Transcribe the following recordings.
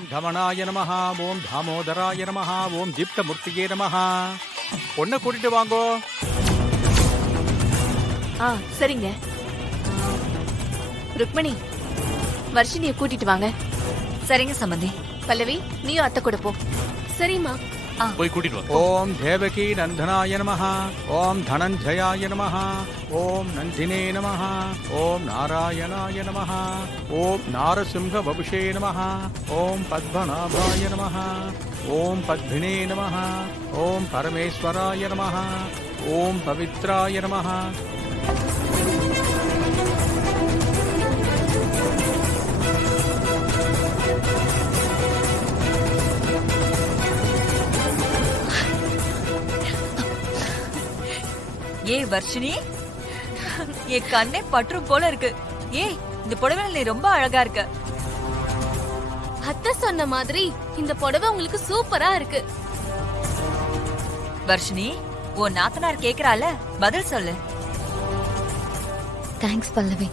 ஓம் தமனாய நமஹ, ஓம் தாமோதராய நமஹ, ஓம் தீப்தமூர்த்தியே நமஹ. பொண்ணை கூட்டிட்டு வாங்கோ. சரிங்க. ருக்மணி, வர்ஷினிய கூட்டிட்டு வாங்க. சரிங்க சம்பந்தி. பல்லவி, நீயும் அத்தை கூட போ. சரிம்மா. போய் கூட்டிட்டு வாங்க. ஓம் தேவகி நந்தனாய நமஹ, ஓம் தனஞ்சயாய நமஹ, ஓம் நந்தினே நமஹ, ஓம் நாராயணாய நமஹ, ஓம் நாரசிம்ஹ வபுஷே நமஹ, ஓம் பத்மநாபாய நமஹ, ஓம் பத்மினே நமஹ, ஓம் பரமேஸ்வராய நமஹ, ஓம் பவித்ராய நமஹ. ஏய் வர்ஷினி, என் கண்ணே பற்றும் போல இருக்கு. ஏய், இந்த புடவைல நீ ரொம்ப அழகா இருக்க. அத்தை சொன்ன மாதிரி இந்த புடவை உங்களுக்கு சூப்பரா இருக்கு. வர்ஷினி, உன் நாத்தனார் கேக்குறால, பதில் சொல்லு. தேங்க்ஸ் பல்லவி.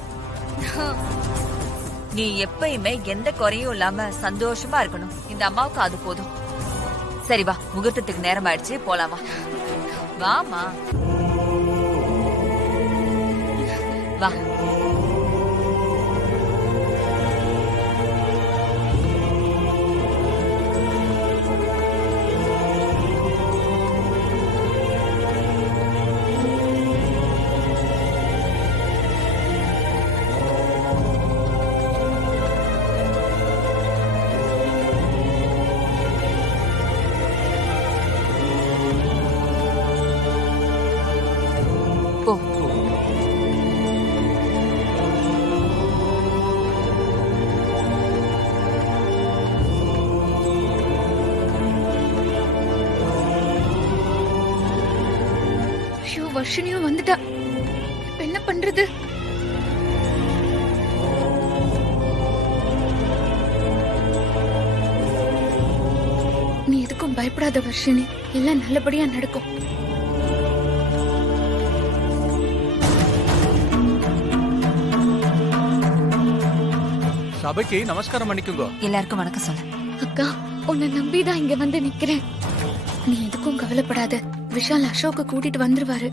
நீ எப்பயுமே எந்த குறையும் இல்லாம சந்தோஷமா இருக்கணும். இந்த அம்மாவுக்கு அது போதும். சரி வா, முகூர்த்தத்துக்கு நேரம் ஆயிடுச்சு, போலாமா? வாமா வா. போ. ஐயோ, வர்ஷினியும் வந்துட்டா. இப்ப என்ன பண்றது? நீ எதுக்கும் பயப்படாத வர்ஷினி, எல்லாம் நல்லபடியா நடக்கும். சபைக்கு நமஸ்காரம் பண்ணிக்குங்க. எல்லாருக்கும் வணக்கம் சொல்லு. அக்கா, உன்னை நம்பிதான் இங்க வந்து நிக்கிறேன். நீ எதுக்கும் கவலைப்படாத. விஷால் அசோக்க கூட்டிட்டு வந்துருவாரு.